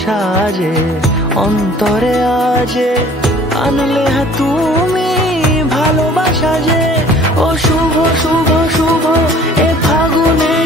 সাজে অন্তরে আজে আনলে তুমি ভালোবাসা যে ও শুভ শুভ শুভ এ ফাগুনে